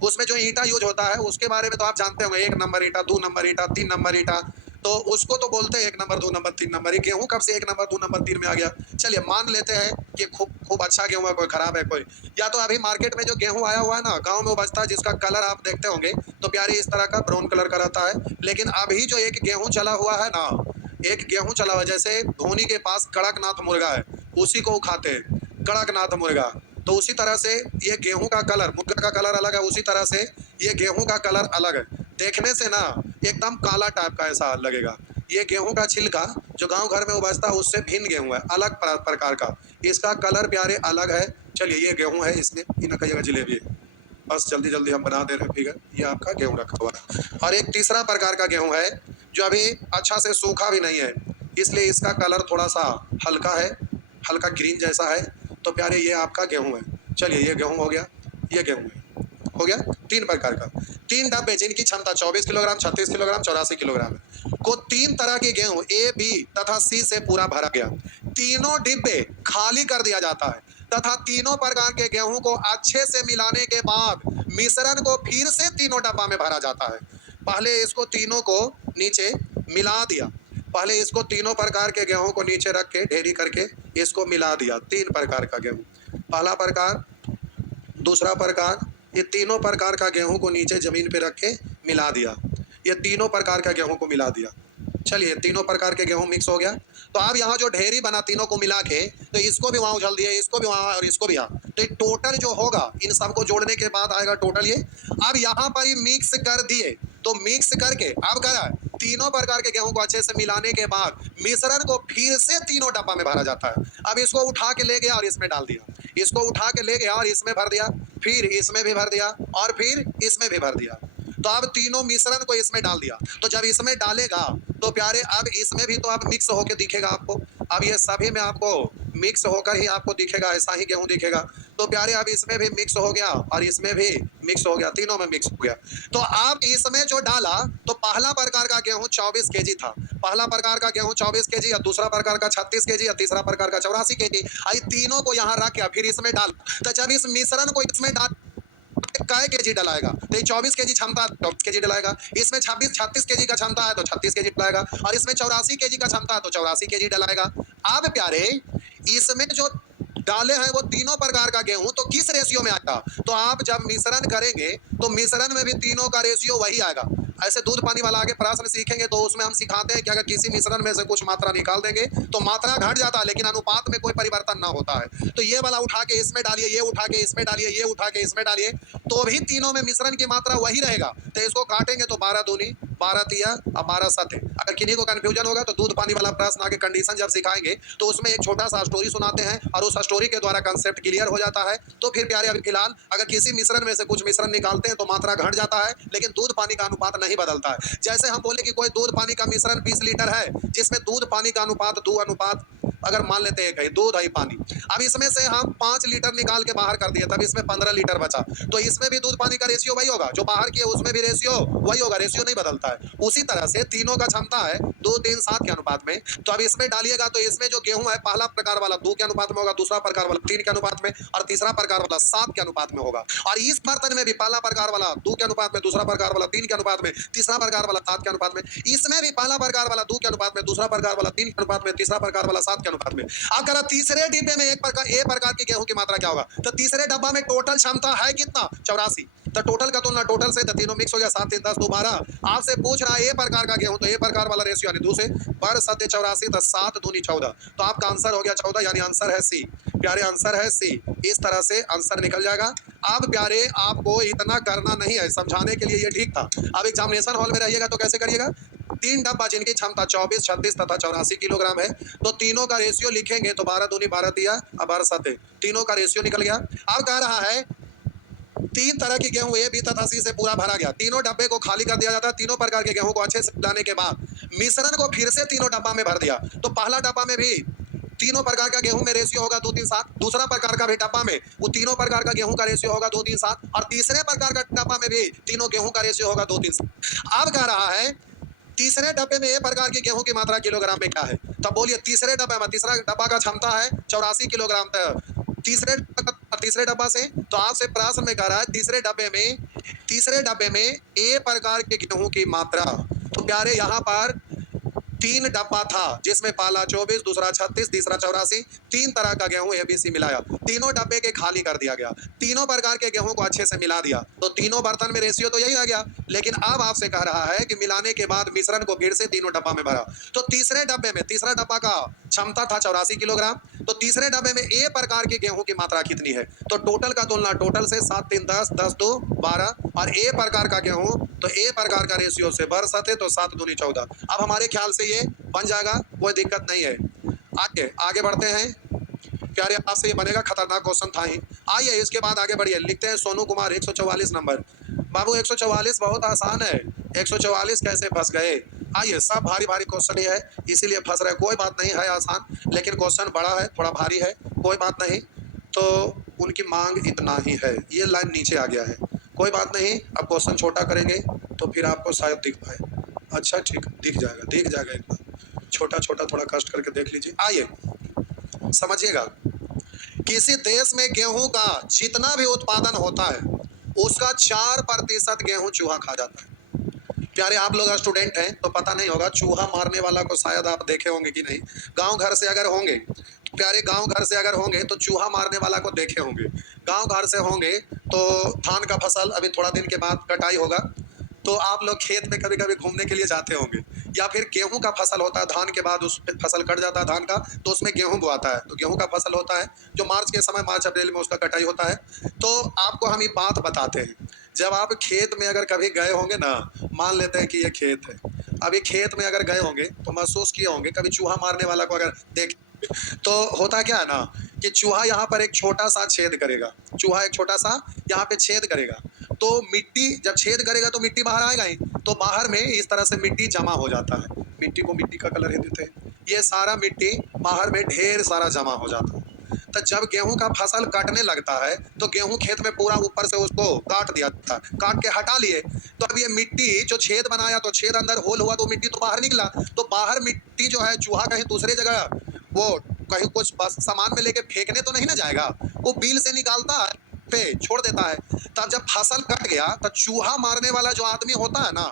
उसमें जो ईंटा यूज होता है उसके बारे में तो आप जानते होंगे, 1 नंबर ईंटा, 2 नंबर ईंटा, 3 नंबर ईंटा, तो उसको तो बोलते हैं 1 नंबर, 2 नंबर, 3 नंबर। गेहूं कब से 1 नंबर, 2 नंबर, 3 में आ गया? चलिए मान लेते हैं कि खूब अच्छा गेहूं है, कोई खराब है कोई, या तो अभी मार्केट में जो गेहूं आया हुआ है ना, गांव में उपजता है, जिसका कलर आप देखते होंगे तो प्यारी इस तरह का ब्राउन कलर का रहता है। लेकिन अभी जो एक गेहूं चला हुआ है ना, एक गेहूं चला हुआ है, जैसे धोनी के पास कड़कनाथ मुर्गा है, उसी को खाते हैं कड़कनाथ मुर्गा, तो उसी तरह से ये गेहूं का कलर, मुर्गा का कलर अलग है, उसी तरह से ये गेहूं का कलर अलग है, देखने से ना एकदम काला टाइप का ऐसा लगेगा। ये गेहूं का छिलका जो गांव घर में उपजता है उससे भिन्न गेहूं है, अलग प्रकार का, इसका कलर प्यारे अलग है। चलिए ये गेहूं है, इसमें इन कई जगह जलेबी है, बस जल्दी जल्दी हम बना दे रहे हैं फिगर, ये आपका गेहूं रखा हुआ है। और एक तीसरा प्रकार का गेहूं है जो अभी अच्छा से सूखा भी नहीं है, इसलिए इसका कलर थोड़ा सा हल्का है, हल्का ग्रीन जैसा है, तो प्यारे ये आपका गेहूं है। चलिए ये गेहूं हो गया, ये गेहूं है, हो गया 3 प्रकार का। 3 डब्बे जिनकी क्षमता 24 किलोग्राम, 36 किलोग्राम, 84 किलोग्राम है, को 3 तरह के गेहूं ए, बी तथा सी से पूरा भरा गया। तीनों डिब्बे खाली कर दिया जाता है तथा तीनों प्रकार के गेहूं को अच्छे से मिलाने के बाद मिश्रण को फिर से तीनों डब्बा में भरा जाता है। पहले इसको तीनों को नीचे मिला दिया, पहले इसको तीनों प्रकार के गेहूं को नीचे रख के ढेरी करके इसको मिला दिया, 3 प्रकार का गेहूं, पहला प्रकार, दूसरा प्रकार, ये तीनों प्रकार का गेहूं को नीचे जमीन पे रख के मिला दिया, ये तीनों प्रकार का गेहूं को मिला दिया। चलिए तीनों प्रकार के गेहूं मिक्स हो गया, तो आप यहाँ जो ढेरी बना तीनों को मिला के, तो इसको भी वहाँ उछल दिए, इसको भी वहाँ और इसको भी यहाँ, तो टोटल जो होगा इन सबको जोड़ने के बाद आएगा टोटल ये। अब यहाँ पर ये मिक्स कर दिए, तो मिक्स करके अब क्या है, तीनों प्रकार के गेहूं को अच्छे से मिलाने के बाद मिश्रण को फिर से तीनों डब्बा में भरा जाता है। अब इसको उठा के ले गया और इसमें डाल दिया, इसको उठा के ले गया और इसमें भर दिया, फिर इसमें भी भर दिया और फिर इसमें भी भर दिया। तो अब तीनों मिश्रण को इसमें डाल दिया। तो जब इसमें डालेगा तो प्यारे अब इसमें भी तो अब मिक्स होकर दिखेगा आपको। अब ये सभी में आपको मिक्स होकर ही आपको दिखेगा, ऐसा ही गेहूं दिखेगा। तो प्यारे अब इसमें भी मिक्स हो गया और इसमें भी मिक्स हो गया, तीनों में मिक्स हो गया। तो आप इसमें जो डाला तो पहला प्रकार का गेहूं 24 केजी था, पहला प्रकार का गेहूं 24 केजी, या दूसरा प्रकार का 36 केजी, या तीसरा प्रकार का 84 केजी। आई तीनों को यहाँ रख के फिर इसमें डाल। तो जब इस मिश्रण को इसमें डाल काय केजी डलाएगा, तो 24 केजी क्षमता 24 केजी डलाएगा, इसमें 36 केजी का क्षमता है तो 36 केजी डलाएगा, और इसमें 84 केजी का क्षमता है तो 84 केजी डलाएगा। अब प्यारे इसमें जो डाले हैं वो तीनों प्रकार का गेहूं तो किस रेशियो में आएगा, तो आप जब मिश्रण करेंगे तो मिश्रण में भी तीनों का रेशियो वही आएगा। ऐसे दूध पानी वाला आगे प्रश्न सीखेंगे तो उसमें हम सिखाते हैं कि अगर किसी मिश्रण में से कुछ मात्रा निकाल देंगे तो मात्रा घट जाता है लेकिन अनुपात में कोई परिवर्तन ना होता है। तो ये वाला उठा के इसमें डालिए, ये उठा के इसमें डालिए, ये उठा के इसमें डालिए, तो भी तीनों में मिश्रण की मात्रा वही रहेगा। तो इसको काटेंगे तो 12 दूनी 12 तिया और 12 सत। अगर किन्हीं को कंफ्यूजन होगा तो दूध पानी वाला प्रश्न आगे कंडीशन जब सिखाएंगे तो उसमें एक छोटा सा स्टोरी सुनाते हैं और उस स्टोरी के द्वारा कंसेप्ट क्लियर हो जाता है। तो फिर प्यारे अभी फिलहाल अगर किसी मिश्रण में से कुछ मिश्रण निकालते हैं तो मात्रा घट जाता है लेकिन दूध पानी का अनुपात नहीं बदलता है। जैसे हम बोले कि कोई दूध पानी का मिश्रण 20 लीटर है जिसमें दूध पानी का अनुपात 2 अनुपात अगर मान लेते हैं कहीं दूध है पानी, अब इसमें से हम 5 लीटर निकाल के बाहर कर दिए तब इसमें 15 लीटर बचा, तो इसमें भी दूध पानी का रेशियो वही होगा, जो बाहर किए उसमें भी रेशियो वही होगा, रेशियो नहीं बदलता है। उसी तरह से तीनों का क्षमता है 2, 3, 7 के अनुपात में। तो अब इसमें डालिएगा तो इसमें जो गेहूं है पहला प्रकार वाला 2 के अनुपात में होगा, दूसरा प्रकार वाला 3 के अनुपात में और तीसरा प्रकार वाला 7 के अनुपात में होगा। और इस बर्तन में भी पहला प्रकार वाला 2 के अनुपात में, दूसरा प्रकार वाला 3 के अनुपात में, तीसरा प्रकार वाला 7 के अनुपात में। इसमें भी पहला प्रकार वाला 2 के अनुपात में, दूसरा प्रकार वाला 3 के अनुपात में, तीसरा प्रकार वाला 7 के अनुपात में। अब करा तीसरे डिब्बे में ए प्रकार के गेहूं की मात्रा क्या होगा, तो तीसरे डब्बा में टोटल क्षमता है कितना 84, तो टोटल का तुलना टोटल से, तो तीनों मिक्स हो गया 7, 3, 10, 2, 12। आपसे पूछ रहा है ए प्रकार का गेहूं, तो ए प्रकार वाला रेशियो यानी 2 से 12 7 84, तो 7 दूनी 14, तो आपका आंसर हो गया 14, यानी आंसर है सी। प्यारे आंसर है सी। इस तरह से आंसर निकल जाएगा। अब प्यारे आपको इतना करना नहीं है, समझाने के लिए ये ठीक था। अब एग्जामिनेशन हॉल में रहिएगा तो कैसे करिएगा, 3 डब्बा जिनकी क्षमता 24, 36 तथा 84 किलोग्राम है, तो तीनों का रेशियो लिखेंगे तो 12 दूनी 12 दिया और 12 7, तीनों का रेशियो निकल गया। अब कह रहा है 3 तरह की गेहूं ए, बी तथा सी से पूरा भरा गया, तीनों डब्बे को खाली कर दिया जाता है। तीनों प्रकार के गेहूं को अच्छे से मिलाने के बाद मिश्रण को फिर से तीनों डब्बा में भर दिया, तो पहला डब्बा में भी तीनों प्रकार का गेहूं में रेशियो होगा 2, 3, 7, दूसरा प्रकार का भी डब्बा में वो तीनों प्रकार का गेहूं का रेशियो होगा 2, 3, 7, और तीसरे प्रकार का डब्बा में भी तीनों गेहूं का रेशियो होगा 2, 3, 7। अब कह रहा है तीसरे डब्बे में ए प्रकार की गेहूं की मात्रा किलोग्राम में क्या है, तब बोलिए तीसरे डब्बे में, तीसरा डब्बा का क्षमता है 84 किलोग्राम तक तीसरे डब्बा से, तो आपसे प्रश्न में कह रहा है तीसरे डब्बे में ए प्रकार के गेहूं की मात्रा, तो प्यारे यहाँ पर 3 डब्बा था जिसमें पहला 24, दूसरा 36, तीसरा 84, 3 तरह का गेहूं एबीसी मिलाया, तीनों डब्बे के खाली कर दिया गया, तीनों प्रकार के गेहूं को अच्छे से मिला दिया, तो तीनों बर्तन में रेशियो तो यही आ गया। लेकिन अब आपसे कह रहा है कि मिलाने के बाद मिश्रण को फिर से तीनों डब्बा में भरा, तो तीसरे डब्बे में, तीसरा डब्बा का क्षमता था 84 किलोग्राम, तो तीसरे डब्बे में ए प्रकार की गेहूं की मात्रा कितनी है, तो टोटल का तुलना टोटल से 7, 3, 10, 10, 2, 12, और ए प्रकार का गेहूं, तो ए प्रकार का रेशियो से 12 7 है तो 7 दूनी 14। अब हमारे ख्याल से ये बन जाएगा, कोई दिक्कत नहीं है। आगे बढ़ते हैं प्यारे, आपसे ये बनेगा खतरनाक क्वेश्चन था ही। आइए इसके बाद आगे बढ़िए, लिखते हैं सोनू कुमार 144 नंबर। बाबू 144 बहुत आसान है, 144 कैसे फंस गए। आइए, सब भारी भारी क्वेश्चन ही है इसीलिए फंस रहे, कोई बात नहीं है आसान, लेकिन क्वेश्चन बड़ा है, थोड़ा भारी है, कोई बात नहीं। तो उनकी मांग इतना ही है, ये लाइन नीचे आ गया है, कोई बात नहीं। अब क्वेश्चन छोटा करेंगे तो फिर आपको शायद दिख पाए। अच्छा ठीक, दिख जाएगा एकदम, छोटा छोटा थोड़ा कष्ट करके देख लीजिए। आइए समझिएगा, किसी देश में गेहूं का जितना भी उत्पादन होता है उसका 4% गेहूं चूहा खा जाता है। प्यारे आप लोग स्टूडेंट हैं तो पता नहीं होगा, चूहा मारने वाला को शायद आप देखे होंगे कि नहीं, गांव घर से अगर होंगे तो प्यारे, गांव घर से अगर होंगे तो चूहा मारने वाला को देखे होंगे। गांव घर से होंगे तो धान का फसल अभी थोड़ा दिन के बाद कटाई होगा, तो आप लोग खेत में कभी कभी घूमने के लिए जाते होंगे, या फिर गेहूं का फसल होता है, धान के बाद उस पे फसल कट जाता है धान का, तो उसमें गेहूं बोआता है, तो गेहूं का फसल होता है जो मार्च के समय, मार्च अप्रैल में उसका कटाई होता है। तो आपको हम ये बात बताते हैं, जब आप खेत में अगर कभी गए होंगे ना, मान लेते हैं कि ये खेत है, अब ये खेत में अगर गए होंगे तो महसूस किए होंगे, कभी चूहा मारने वाला को अगर देख, तो होता क्या है ना कि चूहा यहाँ पर एक छोटा सा छेद करेगा, चूहा एक छोटा सा यहाँ पे छेद करेगा, तो मिट्टी जब छेद करेगा तो मिट्टी बाहर आएगा ही, तो बाहर में इस तरह से मिट्टी जमा हो जाता है, मिट्टी को मिट्टी का कलर ही देते हैं, ये सारा मिट्टी बाहर में ढेर सारा जमा हो जाता है। तो जब गेहूं का फसल काटने लगता है तो गेहूं खेत में पूरा ऊपर से उसको काट दिया था, काट के हटा लिए, तो अब ये मिट्टी जो छेद बनाया, तो छेद अंदर होल हुआ तो मिट्टी तो बाहर निकला, तो बाहर मिट्टी जो है चूहा कहीं दूसरे जगह वो कहीं कुछ बस सामान में लेके फेंकने तो नहीं ना जाएगा, वो बिल से निकालता है पे छोड़ देता है। तब जब फसल कट गया तो चूहा मारने वाला जो आदमी होता है ना,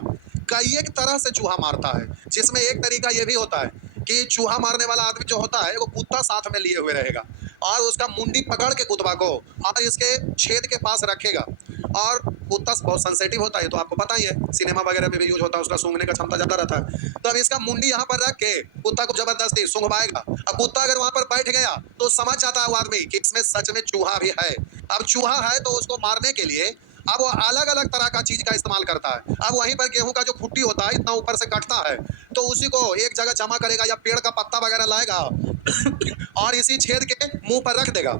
कई एक तरह से चूहा मारता है, जिसमें एक तरीका ये भी होता है कि चूहा मारने वाला आदमी जो होता है वो कुत्ता साथ में लिए हुए रहेगा और उसका मुंडी पकड़ के कुत्ता को और इसके छेद के पास रखेगा, और कुत्ता बहुत सेंसिटिव होता है, तो आपको पता ही है, सिनेमा वगैरह में भी यूज होता है, उसका सूंघने का क्षमता ज्यादा रहता है। तो अब इसका मुंडी यहाँ पर रख के कुत्ता को जबरदस्ती सूंघवाएगा, अब कुत्ता अगर वहां पर बैठ गया तो समझ जाता है वो आदमी कि इसमें सच में चूहा भी है। अब चूहा है तो उसको मारने के लिए अब वो अलग अलग तरह का चीज का इस्तेमाल करता है। अब वहीं पर गेहूं का जो खुट्टी होता है इतना ऊपर से कटता है, तो उसी को एक जगह जमा करेगा या पेड़ का पत्ता वगैरह लाएगा और इसी छेद के मुंह पर रख देगा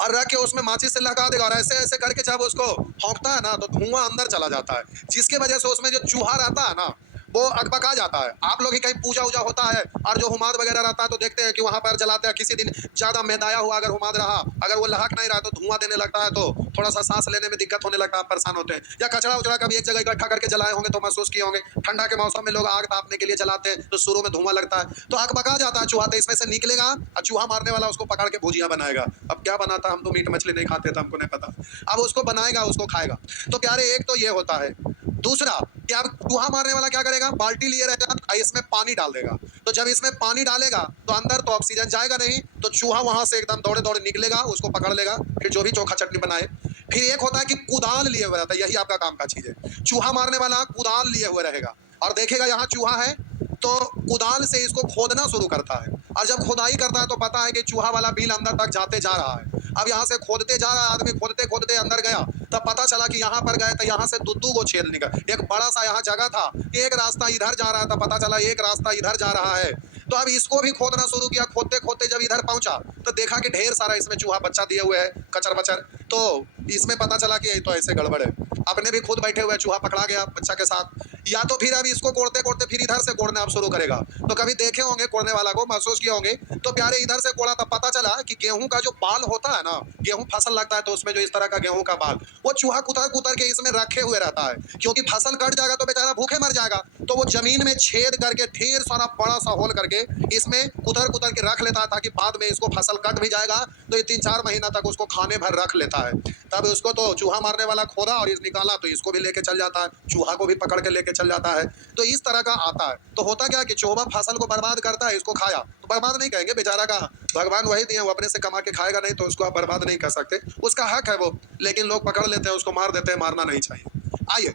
और रख के उसमें माचिस से लगा देगा, और ऐसे ऐसे करके जब उसको फौंकता है ना तो धुआं अंदर चला जाता है, जिसकी वजह से उसमें जो चूहा रहता है ना वो अकबका जाता है। आप लोग ही कहीं पूजा उजा होता है और जो हुमाद वगैरह रहता है तो देखते हैं कि वहां पर जलाते हैं, किसी दिन ज्यादा मैदाया हुआ अगर हुमाद रहा, अगर वो लहक नहीं रहा तो धुआं देने लगता है, तो थोड़ा सा सांस लेने में दिक्कत होने लगता है, परेशान होते हैं। या कचरा उचड़ा कभी एक जगह इकट्ठा करके जलाए होंगे तो महसूस किए होंगे, ठंडा के मौसम में लोग आग तापने के लिए जलाते हैं तो शुरू में धुआं लगता है, तो अकबका जाता है चूहा, तो इसमें से निकलेगा और चूहा मारने वाला उसको पकड़ के भुजिया बनाएगा। अब क्या बनाता, हम तो मीट मछली नहीं खाते तो हमको नहीं पता, अब उसको बनाएगा उसको खाएगा। तो प्यारे एक तो ये होता है। दूसरा कि अब चूहा मारने वाला क्या करेगा, बाल्टी लिए रहेगा, इसमें पानी डाल देगा, तो जब इसमें पानी डालेगा तो अंदर तो ऑक्सीजन जाएगा नहीं, तो चूहा वहां से एकदम दौड़े दौड़े निकलेगा, उसको पकड़ लेगा, फिर जो भी चोखा चटनी बनाए। फिर एक होता है कि कुदाल लिए हुए रहता है, यही आपका काम का चीज है, चूहा मारने वाला कुदाल लिए हुए रहेगा और देखेगा यहाँ चूहा है तो कुदाल से इसको खोदना शुरू करता है, और जब खुदाई करता है तो पता है कि चूहा वाला बिल अंदर तक जाते जा रहा है। अब यहाँ से खोदते जा रहा है आदमी, खोदते खोदते अंदर गया, तब पता चला कि यहाँ पर गए तो यहाँ से दो को छेद निकल, एक बड़ा सा यहाँ जगह था, एक रास्ता इधर जा रहा था, पता चला एक रास्ता इधर जा रहा है। तो अब इसको भी खोदना शुरू किया, खोदते खोदते जब इधर पहुंचा तो देखा कि ढेर सारा इसमें चूहा बच्चा दिए हुए है, कचर बचर, तो इसमें पता चला कि तो ऐसे गड़बड़ है, अपने भी खुद बैठे हुए चूहा पकड़ा गया बच्चा के साथ। या तो फिर अब इसको कोड़ते कोड़ते फिर इधर से कोड़ना अब शुरू करेगा, तो कभी देखे होंगे कोड़ने वाला को, महसूस किए होंगे, तो प्यारे इधर से कोड़ा तब पता चला कि गेहूं का जो बाल होता है ना, गेहूं फसल लगता है तो उसमें जो इस तरह का गेहूं का बाल वो चूहा कुतर कुतर के इसमें रखे हुए रहता है, क्योंकि फसल कट जाएगा तो बेचारा भूखे मर जाएगा, तो वो जमीन में छेद करके ढेर सारा बड़ा सा होल करके इसमें कुतर कुतर के रख लेता है, ताकि बाद में इसको फसल कट भी जाएगा तो ये 3-4 महीना तक उसको खाने भर रख लेता है। तब उसको तो चूहा मारने वाला खोदा और इस निकाला तो इसको भी लेके चल जाता है, चूहा को भी पकड़ के लेके चल जाता है। तो इस तरह का आता है। तो होता क्या कि चूहा फसल को बर्बाद करता है, इसको खाया तो बर्बाद नहीं कहेंगे, बेचारा का भगवान वही दिए, वो अपने से कमा के खाएगा नहीं तो उसको आप बर्बाद नहीं कर सकते, उसका हक है वो, लेकिन लोग पकड़ लेते हैं उसको, मार देते हैं, मारना नहीं चाहिए। आइए,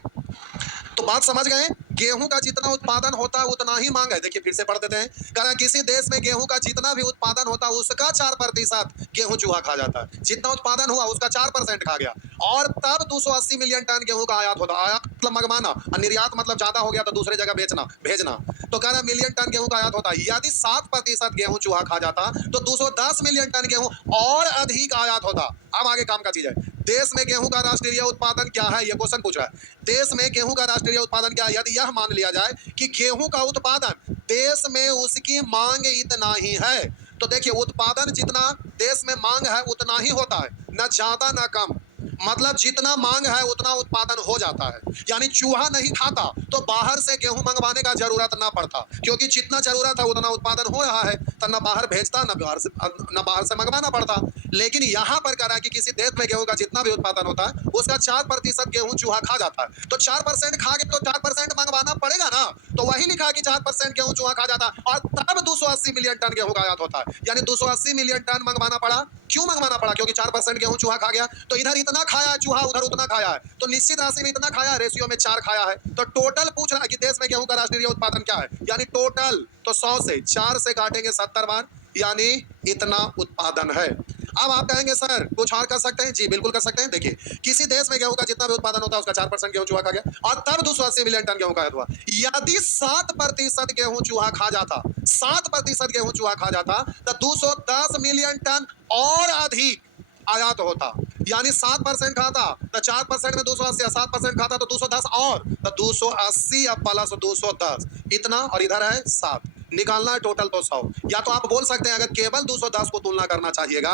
तो बात समझ गए, गेहूं का जितना उत्पादन होता है उतना ही मांग है। देखिए फिर से पढ़ देते हैं, कारण किसी देश में गेहूं का जितना भी उत्पादन होता है उसका 4% गेहूं चूहा खा जाता है, जितना उत्पादन हुआ उसका 4% खा गया, और तब 280 मिलियन टन गेहूं का आयात होता, आयात मतलब मंगवाना और निर्यात मतलब ज्यादा हो गया तो दूसरे जगह बेचना भेजना, तो कह रहा मिलियन टन गेहूं का आयात होता है। यदि 7% गेहूं चूहा खा जाता तो 210 मिलियन टन गेहूं और अधिक आयात होता। अब आगे काम का चीज है, देश में गेहूं का राष्ट्रीय उत्पादन क्या है, ये क्वेश्चन पूछ रहा है, देश में गेहूं का राष्ट्रीय उत्पादन क्या है। यदि यह मान लिया जाए कि गेहूं का उत्पादन देश में उसकी मांग इतना ही है, तो देखिए उत्पादन जितना देश में मांग है उतना ही होता है, न ज्यादा न कम, मतलब जितना मांग है उतना उत्पादन हो जाता है। यानी चूहा नहीं खाता तो बाहर से गेहूं मंगवाने का जरूरत ना पड़ता, क्योंकि जितना जरूरत है उतना उत्पादन हो रहा है, तो न बाहर भेजता न बाहर से मंगवाना पड़ता। लेकिन यहाँ पर कह रहा है कि किसी देश में गेहूं का जितना भी उत्पादन होता है उसका 4% गेहूं चूहा खा जाता है, तो 4% खा के तो 4% मंगवाना पड़ेगा ना, तो वही लिखा कि 4% गेहूं चूहा खा जाता और तब 280 मिलियन टन गेहूं का आयात होता है। यानी 280 मिलियन टन मंगवाना पड़ा। क्यों मंगवाना पड़ा? क्योंकि 4% गेहूं चूहा खा गया। तो इधर इतना खाया है चूहा, उधर उतना खाया है, तो निश्चित राशि में इतना खाया, रेशियो में 4 खाया है। तो टोटल पूछ रहा है कि देश में गेहूं का राष्ट्रीय उत्पादन क्या है, यानी टोटल। तो 100 से 4 से काटेंगे 70 बार, यानी इतना उत्पादन है। अब आप कहेंगे सर कुछ और कर सकते हैं? जी बिल्कुल कर सकते हैं। देखिए, किसी देश में गेहूं का जितना भी उत्पादन होता है उसका 4% गेहूं चूहा खा गया और तब 280 मिलियन टन गेहूं का आयात हुआ। यदि 7% गेहूं चूहा खा जाता, 7% गेहूं चूहा खा जाता, तो 210 मिलियन टन और अधिक आयात होता। यानी 7% खाता तो 4% में 280, 7% खाता तो 210 और तो 280 अब प्लस 210 इतना, और इधर है 7, निकालना है टोटल तो 100। या तो आप बोल सकते हैं अगर केवल 210 को तुलना करना चाहिएगा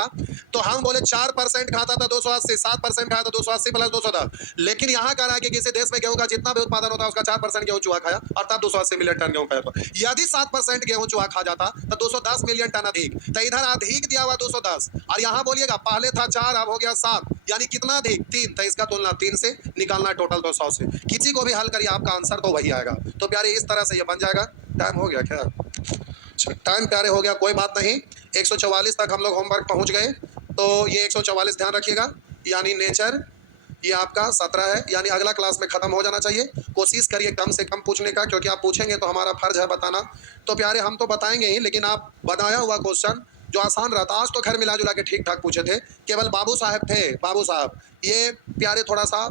तो हम बोले 4% खाता था 280, 7% खाता 280 प्लस 210। लेकिन यहाँ कह रहा है कि किसी देश में गेहूं का जितना भी उत्पादन होता है उसका 4% गेहूं चूहा खाया और तब 280 मिलियन टन गेहूं खाया। तो यदि 7% गेहूं चूहा खा जाता तो 210 मिलियन टन अधिक, तो इधर अधिक दिया हुआ 210 और यहाँ बोलिएगा पहले था 4 अब हो गया 7, यानी कितना अधिक? 3। तो इसका तुलना 3 से, निकालना टोटल तो 100 से। किसी को भी हल करिए आपका आंसर तो वही आएगा। तो प्यारे इस तरह से ये बन जाएगा। टाइम हो गया क्या? टाइम प्यारे हो गया, कोई बात नहीं। 144 तक हम लोग होमवर्क पहुंच गए, तो ये 144 ध्यान रखिएगा। यानी नेचर ये आपका 17 है, यानी अगला क्लास में खत्म हो जाना चाहिए। कोशिश करिए कम से कम पूछने का, क्योंकि आप पूछेंगे तो हमारा फर्ज है बताना। तो प्यारे हम तो बताएंगे ही, लेकिन आप बनाया हुआ क्वेश्चन जो आसान रहता, आज तो खैर मिला जुला के ठीक ठाक पूछे थे। केवल बाबू साहब थे, बाबू साहब ये प्यारे थोड़ा सा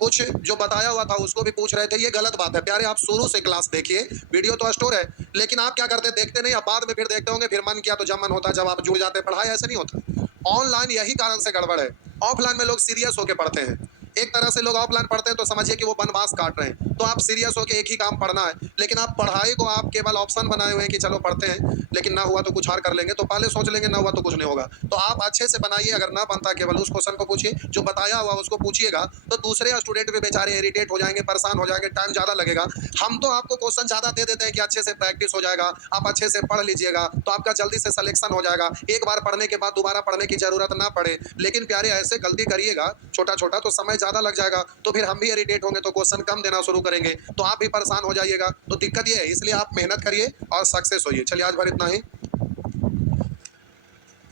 कुछ जो बताया हुआ था उसको भी पूछ रहे थे, ये गलत बात है। प्यारे आप शुरू से क्लास देखिए, वीडियो तो स्टोर है, लेकिन आप क्या करते देखते नहीं, आप बाद में फिर देखते होंगे, फिर मन किया तो जब मन होता जब आप जुड़ जाते। पढ़ाई ऐसे नहीं होता, ऑनलाइन यही कारण से गड़बड़ है। ऑफलाइन में लोग सीरियस होकर पढ़ते हैं, एक तरह से लोग ऑफलाइन पढ़ते हैं तो समझिए कि वो वनवास काट रहे हैं। तो आप सीरियस होकर एक ही काम पढ़ना है, लेकिन आप पढ़ाई को आप केवल ऑप्शन बनाए हुए हैं कि चलो पढ़ते हैं, लेकिन ना हुआ तो कुछ और कर लेंगे, तो पहले सोच लेंगे ना हुआ तो कुछ नहीं होगा। तो आप अच्छे से बनाइए, अगर ना बनता केवल उस क्वेश्चन को पूछिए, जो बताया हुआ उसको पूछिएगा, तो दूसरे स्टूडेंट भी बेचारे इरिटेट हो जाएंगे, परेशान हो जाएंगे, टाइम ज़्यादा लगेगा। हम तो आपको क्वेश्चन ज़्यादा दे देते हैं कि अच्छे से प्रैक्टिस हो जाएगा, आप अच्छे से पढ़ लीजिएगा तो आपका जल्दी से सिलेक्शन हो जाएगा, एक बार पढ़ने के बाद दोबारा पढ़ने की जरूरत ना पड़े। लेकिन प्यारे ऐसे गलती करिएगा छोटा छोटा तो समय ज़्यादा लग जाएगा, तो फिर हम भी इरिटेट होंगे, तो क्वेश्चन कम देना शुरू करेंगे, तो आप भी परेशान हो जाइएगा। तो दिक्कत ये है, इसलिए आप मेहनत करिए और सक्सेस होइए। चलिए आज भर इतना ही।